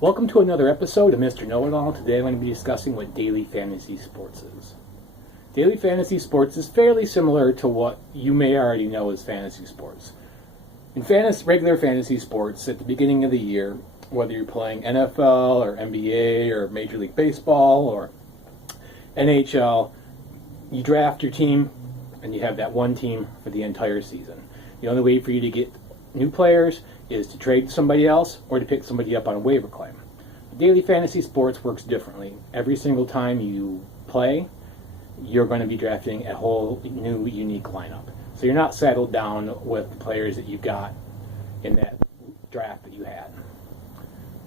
Welcome to another episode of Mr. Know-It-All. Today I'm going to be discussing what daily fantasy sports is. Daily fantasy sports is fairly similar to what you may already know as fantasy sports. In regular fantasy sports, at the beginning of the year, whether you're playing NFL or NBA or Major League Baseball or NHL, you draft your team and you have that one team for the entire season. The only way for you to get new players is to trade somebody else or to pick somebody up on a waiver claim. Daily fantasy sports works differently. Every single time you play, you're going to be drafting a whole new, unique lineup. So you're not saddled down with the players that you got in that draft that you had.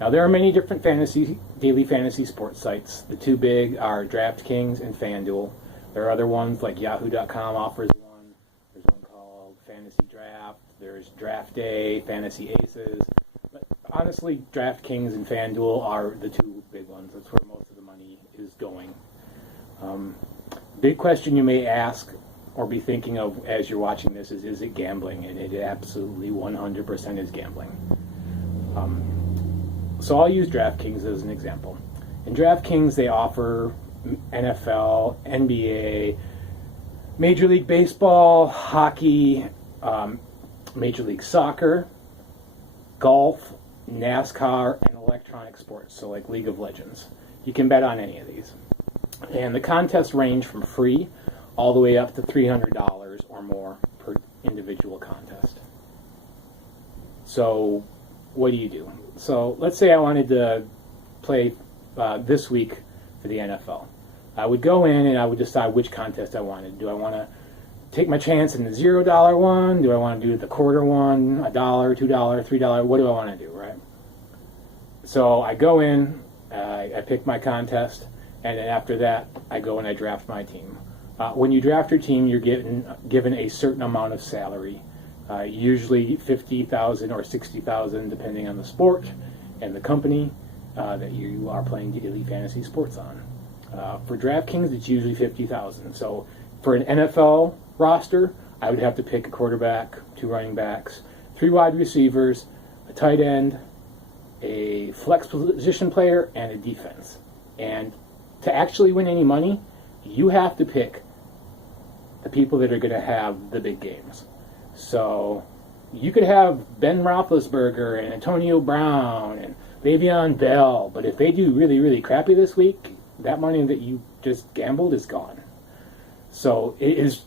Now there are many different daily fantasy sports sites. The two big are DraftKings and FanDuel. There are other ones like Yahoo.com offers one. There's one called Fantasy Draft. There's Draft Day, Fantasy Aces. But honestly, DraftKings and FanDuel are the two big ones. That's where most of the money is going. Big question you may ask or be thinking of as you're watching this is it gambling? And it absolutely 100% is gambling. So I'll use DraftKings as an example. In DraftKings, they offer NFL, NBA, Major League Baseball, hockey, Major League Soccer, golf, NASCAR, and electronic sports, so like League of Legends. You can bet on any of these. And the contests range from free all the way up to $300 or more per individual contest. So what do? So let's say I wanted to play this week for the NFL. I would go in and I would decide which contest I wanted. Do I want to take my chance in the $0 one? Do I want to do the quarter one, $1, $2, $3? What do I want to do, right? So I go in, I pick my contest, and then after that, I go and I draft my team. When you draft your team, you're given a certain amount of salary, usually $50,000 or $60,000, depending on the sport and the company that you are playing daily fantasy sports on. For DraftKings, it's usually $50,000. So for an NFL roster, I would have to pick a quarterback, 2 running backs, 3 wide receivers, a tight end, a flex position player, and a defense. And to actually win any money, you have to pick the people that are going to have the big games. So you could have Ben Roethlisberger and Antonio Brown and Le'Veon Bell, but if they do really, really crappy this week, that money that you just gambled is gone. So it is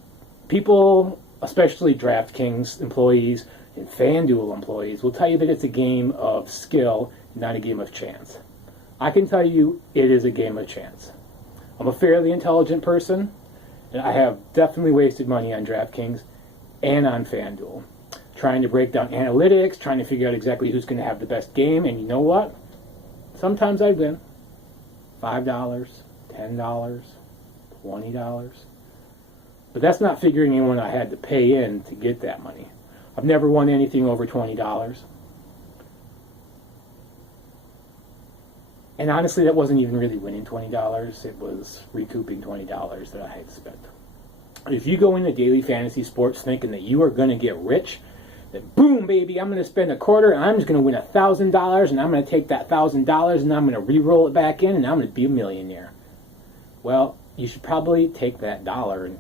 people, especially DraftKings employees and FanDuel employees, will tell you that it's a game of skill, not a game of chance. I can tell you it is a game of chance. I'm a fairly intelligent person, and I have definitely wasted money on DraftKings and on FanDuel, trying to break down analytics, trying to figure out exactly who's going to have the best game, and you know what? Sometimes I win. $5, $10, $20. But that's not figuring in when I had to pay in to get that money. I've never won anything over $20. And honestly, that wasn't even really winning $20. It was recouping $20 that I had spent. If you go into daily fantasy sports thinking that you are going to get rich, that boom, baby, I'm going to spend a quarter and I'm just going to win $1,000 and I'm going to take that $1,000 and I'm going to re-roll it back in and I'm going to be a millionaire. Well, you should probably take that dollar and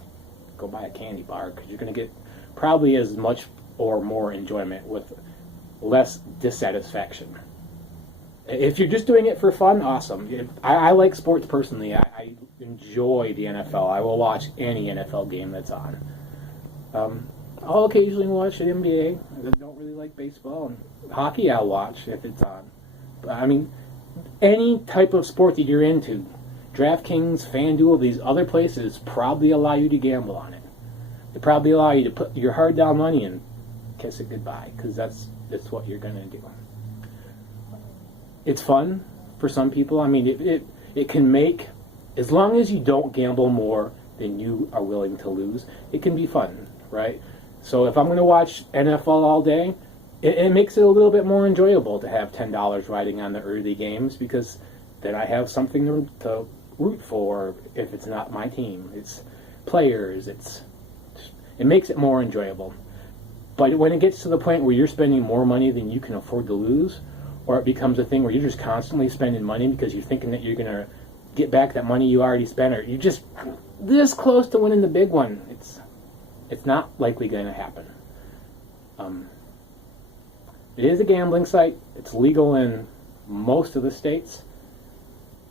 go buy a candy bar because you're going to get probably as much or more enjoyment with less dissatisfaction. If you're just doing it for fun, awesome. I like sports personally. I enjoy the NFL. I will watch any NFL game that's on. I'll occasionally watch the NBA. I don't really like baseball. And hockey I'll watch if it's on. But, I mean, any type of sport that you're into, DraftKings, FanDuel, these other places probably allow you to gamble on it. They probably allow you to put your hard down money and kiss it goodbye because that's what you're going to do. It's fun for some people. I mean, it can make, as long as you don't gamble more than you are willing to lose, it can be fun, right? So if I'm going to watch NFL all day, it makes it a little bit more enjoyable to have $10 riding on the early games because then I have something to root for if it's not my team. It's players. It makes it more enjoyable. But when it gets to the point where you're spending more money than you can afford to lose, or it becomes a thing where you're just constantly spending money because you're thinking that you're going to get back that money you already spent, or you're just this close to winning the big one. It's not likely going to happen. It is a gambling site. It's legal in most of the states.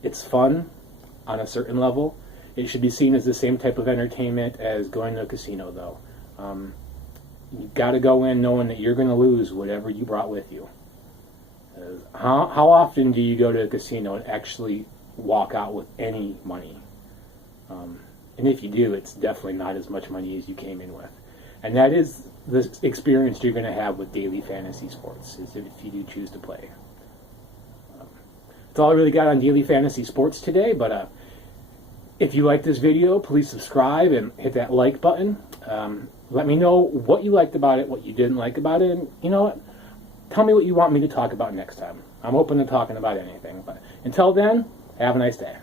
It's fun on a certain level. It should be seen as the same type of entertainment as going to a casino, though. You've got to go in knowing that you're going to lose whatever you brought with you. How often do you go to a casino and actually walk out with any money? And if you do, it's definitely not as much money as you came in with. And that is the experience you're going to have with daily fantasy sports, is if you do choose to play. That's all I really got on daily fantasy sports today, but if you like this video, please subscribe and hit that like button. Let me know what you liked about it, what you didn't like about it, and you know what? Tell me what you want me to talk about next time. I'm open to talking about anything. But until then, have a nice day.